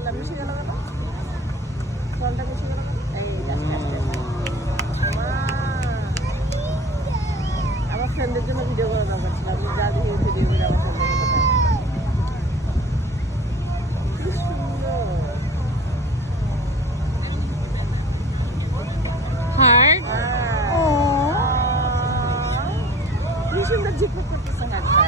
আল্লাহ মিশে গেল কেন? ফলটা মিশে গেল কেন? এই আমার ফ্রেন্ডের জন্য ভিডিও করা দরকার ছিল। আমি যা দিয়ে ভিডিও করে আমার ফ্রেন্ডের কথা। কি সুন্দর হার্ট। কি সুন্দর ঝিকঝিক করতেছে হাতটা।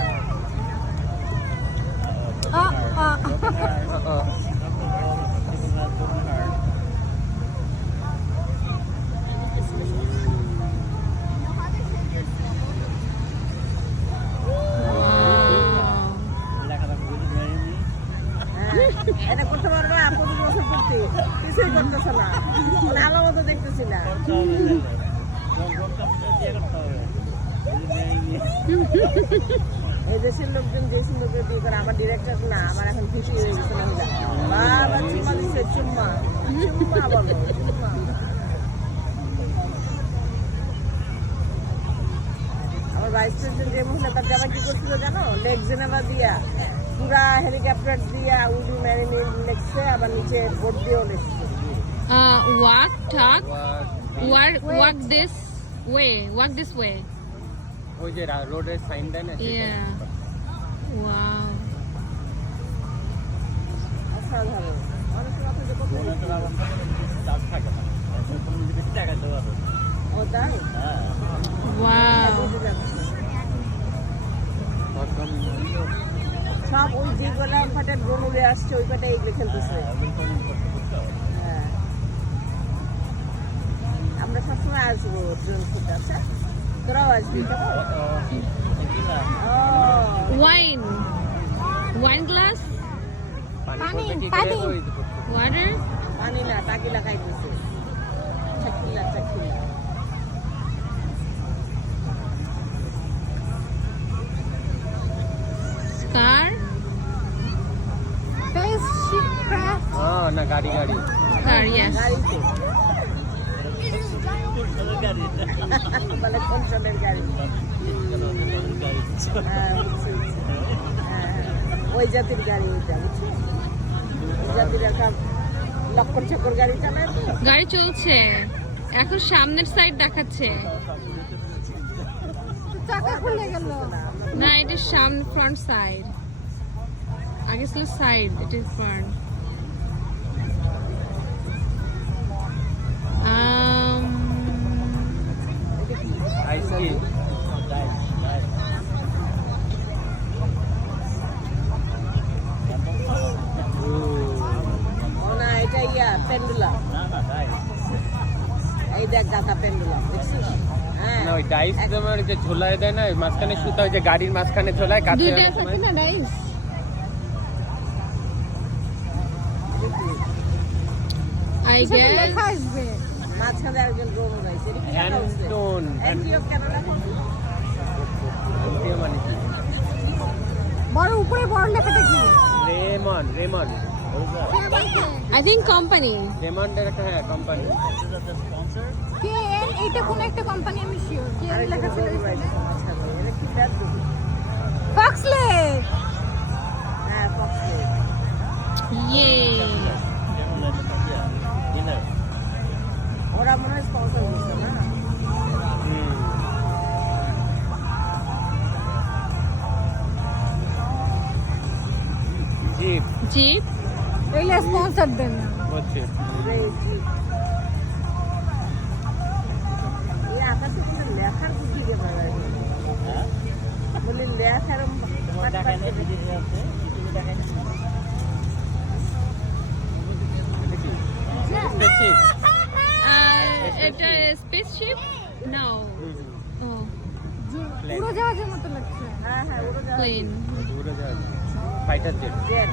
এটা করতে পারবে না, 25 বছর করতে কিছুই করতেছে না, মানে আলো মতো দেখতেছি না। এই দেশের লোকজন যে সুন্দর বিয়ে করে, আমার ডিরেক্টর না, আমার এখন খুশি হয়ে গেছে মহিলা। বাবা চুম্মা দিচ্ছে, চুম্মা চুম্মা বলো চুম্মা। আমার ভাইস প্রেসিডেন্ট যে মহিলা, তার জামা কি করছিল জানো? লেগ জেনেভা দিয়া পুরা হেলিকপ্টার দিয়া উডি ম্যারিনিন লেখছে, আবার নিচে বোর্ড দিয়েও লেখছে। Walk this way. Walk this way. ওই যে রোডের সাইন দেয় না? Yeah. Wow. অসাধারণ। অনেক কথা যে কত ও তাই? Wow. সব ওই যে গোলাম ফাটে ড্রোন উড়ে আসছে, ওই পাটে এগুলো খেলতেছে। হ্যাঁ, আমরা সবসময় আসবো ড্রোন ফুটে। আচ্ছা তোরাও আসবি কেমন? Wine glass. পানি Water. পানি না, টাকিলা খাইতেছে। চাকিলা চাকিলা। Car. না গাড়ি Car. Yes. গাড়িতে বলে কোন চলের গাড়ি? হ্যাঁ, বুঝছি, বুঝছি। হ্যাঁ, ওই জাতির গাড়ি ওইটা, বুঝছি। ওই জাতির একটা লক্কর চক্কর গাড়ি চালায় তো। গাড়ি চলছে এখন, সামনের সাইড দেখাচ্ছে চাকা খুলে গেল। না, এটা সামনে ফ্রন্ট সাইড। আগে ছিল সাইড, এটা ফ্রন্ট। আইসক্রিম। ও না, এটা ইয়া পেন্ডুলাম। এই দেখ গাতা পেন্ডুলাম, দেখছিস? হ্যাঁ, না ওই ডাইস তোমার যে ঝোলায় দেয় না, ওই মাঝখানে সুতা, ওই যে গাড়ির মাঝখানে ঝোলায় কাছে। দুইটা থাকে না ডাইস? আই গেস লেখা আসবে মাঝখানে একজন ড্রোন উড়াইছে। এটা কি লেখা হচ্ছে? হ্যান্ডস্টোন। এনটিও কেন লেখা হচ্ছে? এনটিও মানে কি? বড় উপরে বড় লেখাটা কি? Raymond I think company. রেমন্ডের একটা, হ্যাঁ কোম্পানি। কে এইটা কোন একটা কোম্পানি, আমি শিওর কে আরে লেখা ছিল মাঝখানে এটা কি ব্যাড? ফক্সলেট। হ্যাঁ, ফক্সে। ইয়ে ওরা মনে হয় স্পন্সর করছে না? Jeep Jeep. এইলা স্পন্সর দেন না। হচ্ছে। এই আকাশে কিন্তু লেখার বুদ্ধি কে পারে? বলি লেখার এটা স্পেসশিপ নাও। ও উড়োজাহাজের মতো লাগছে। হ্যাঁ হ্যাঁ, ওরা যা plane, fighter jet. Jet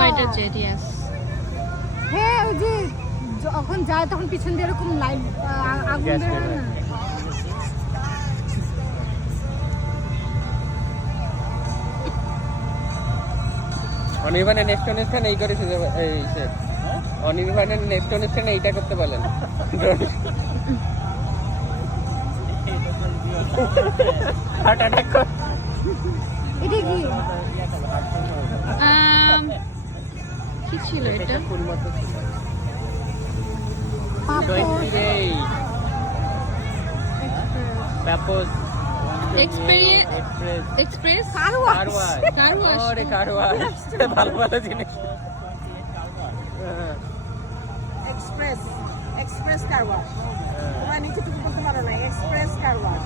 fighter jet. Yes. হ্যাঁ, ওই যে যখন যায় তখন পিছন দিয়ে এরকম লাইট আগুন Gas বের হয় বের না? হয়। অনির্বাণের নেক্সট অনুষ্ঠানে এই করেছে যে এই সে অনির্বাণের নেক্সট অনুষ্ঠানে এইটা করতে বলেন। হার্ট অ্যাটাক এটা কি? কি ছিল এটা? এটা ফুল মতো ছিল। পাপড় 28 Papos এক্সপ্রেস কারওয়াশ কারওয়াশ ওরে কারওয়াশ ভালো ভালো জিনিস এক্সপ্রেস এক্সপ্রেস কার ওয়াশ তোমার নিচে তুমি বলতে পারো না এক্সপ্রেস কার ওয়াশ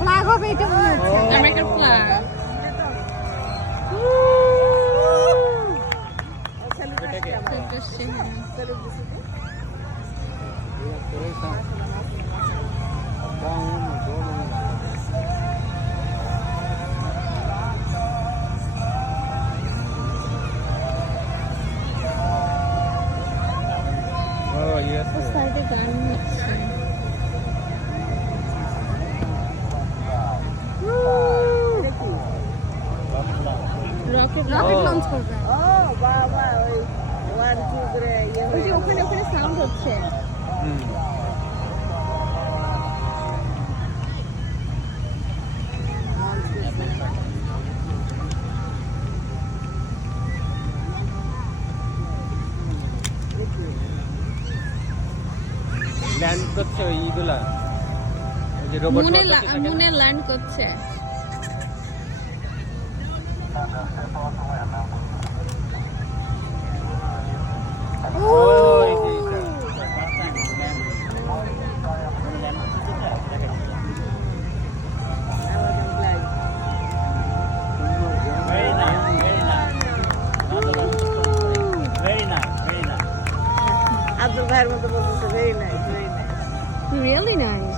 ফ্ল্যাগ হবে এটা মনে হচ্ছে আমেরিকান ফ্ল্যাগ। Oh, yes. সাইডে গান হচ্ছে। রকেট রকেট লঞ্চ করবে ও বাবা ওই 1 2 করে ইয়ে ওই হয়ে যে ওখানে ওখানে সাউন্ড হচ্ছে। ল্যান্ড করছে ওই ইগুলা ওই যে রোবট মুনে ল্যান্ড করছে। আব্দুল ভাইয়ের মতো বলতেছে very nice very nice really nice.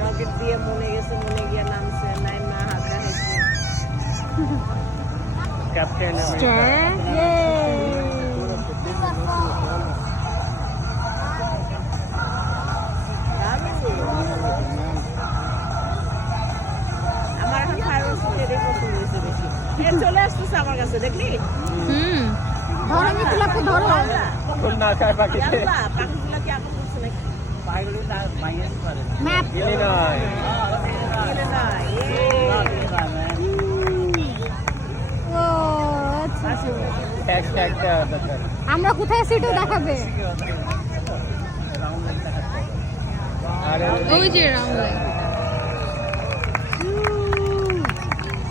Rocket দিয়ে মনে গেছে মনে গিয়ে নামছে নাই মা হাত দেখাইছে ক্যাপ্টেন স্টার আমার এখন ফায়ার এটাই পছন্দ হয়েছে বেশি এ চলে আসতেছে আমার কাছে দেখলি হুম ধরো মিথিলাকে ধরো ফুল না খায় পাখিতে আল্লাহ পাখিগুলো কি আপন করছে নাকি ম্যাপ গেলি নয় কিনে না ও আচ্ছা ট্যাগটা দরকার আমরা কোথায় আছি এটাও দেখাবে আর ওই যে রাউন্ড লাইন।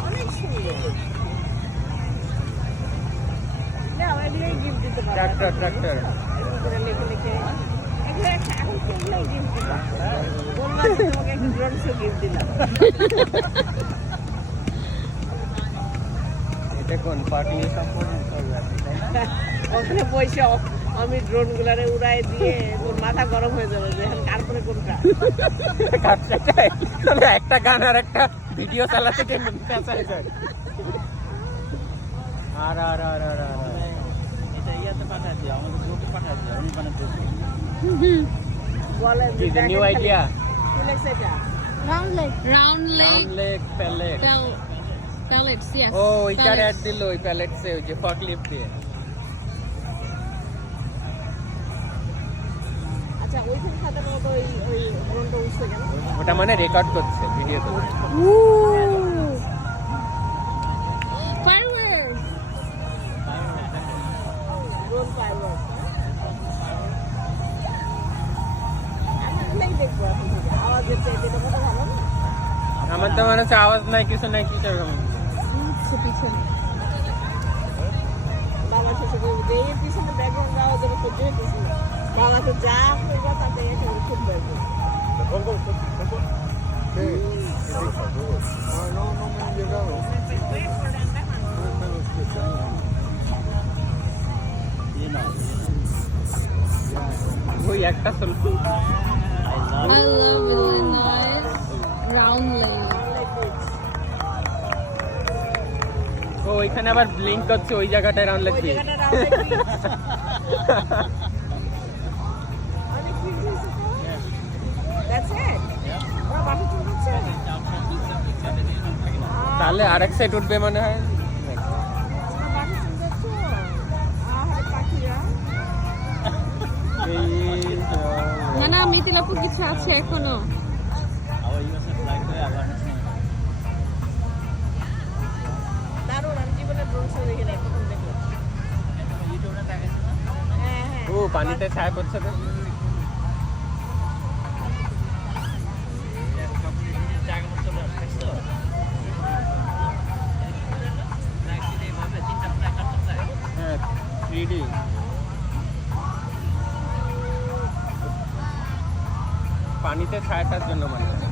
অনেক সুন্দর না এগুলোই গিফট দিতে পারো ট্রাক্টর এগুলো করে লিখে লিখে এগুলো এখন কিনলেই গিফট দিলাম বললাম যে তোমাকে একটা ড্রোন শো গিফট দিলাম এটা কোন পার্টি ওখানে বসে আমি ড্রোন গুলারে উড়াই দিয়ে তোর মাথা গরম হয়ে যাবে যে এখন কার করে কোনটা একটা গান আর একটা ভিডিও চালাতে আর আর আর আর আর বলে নিউ আইডিয়া কি লেখছে এটা round leg round leg leg pallet pallets yes ও ওইটার অ্যাড দিল ওই প্যালেটসে ওই যে ফকলিফট দিয়ে আচ্ছা ওইখানে খাতার মতো ওই ড্রোনটা উঠছে কেন ওটা মানে রেকর্ড করছে ভিডিওতে ফায়ারওয়ার্কস ড্রোন পাইলট আমি এগুলোই দেখবো এখন থেকে আওয়াজের চাইতে এটা কত ভালো না আমার তো মনে হচ্ছে আওয়াজ নাই কিছু নাই কিছু পিছনে বাবা শেষে করবো যে এর পিছনে ব্যাকগ্রাউন্ড আওয়াজ আমি সহ্য হইতেছি না বাবা তো যা করবো তাতে এখানে খুব ব্যাগো ওই একটা সলফি I love Illinois round lake. ও ওইখানে আবার ব্লিঙ্ক করছে ওই জায়গাটায় রাউন্ড ওই লাগবে জায়গাটা রাউন্ড অনেক ফিল হয়েছে তো দ্যাটস ইট ওরা বাসা চলে যাচ্ছে তাহলে আরেক সাইড উঠবে মনে হয় বাসা চলে যাচ্ছে আহারে পাখিরা না না মিথিলাপুর কিছু আছে এখনো পানিতে ছায়া করছে তো। হ্যাঁ 3D পানিতে ছায়াটার জন্য মানে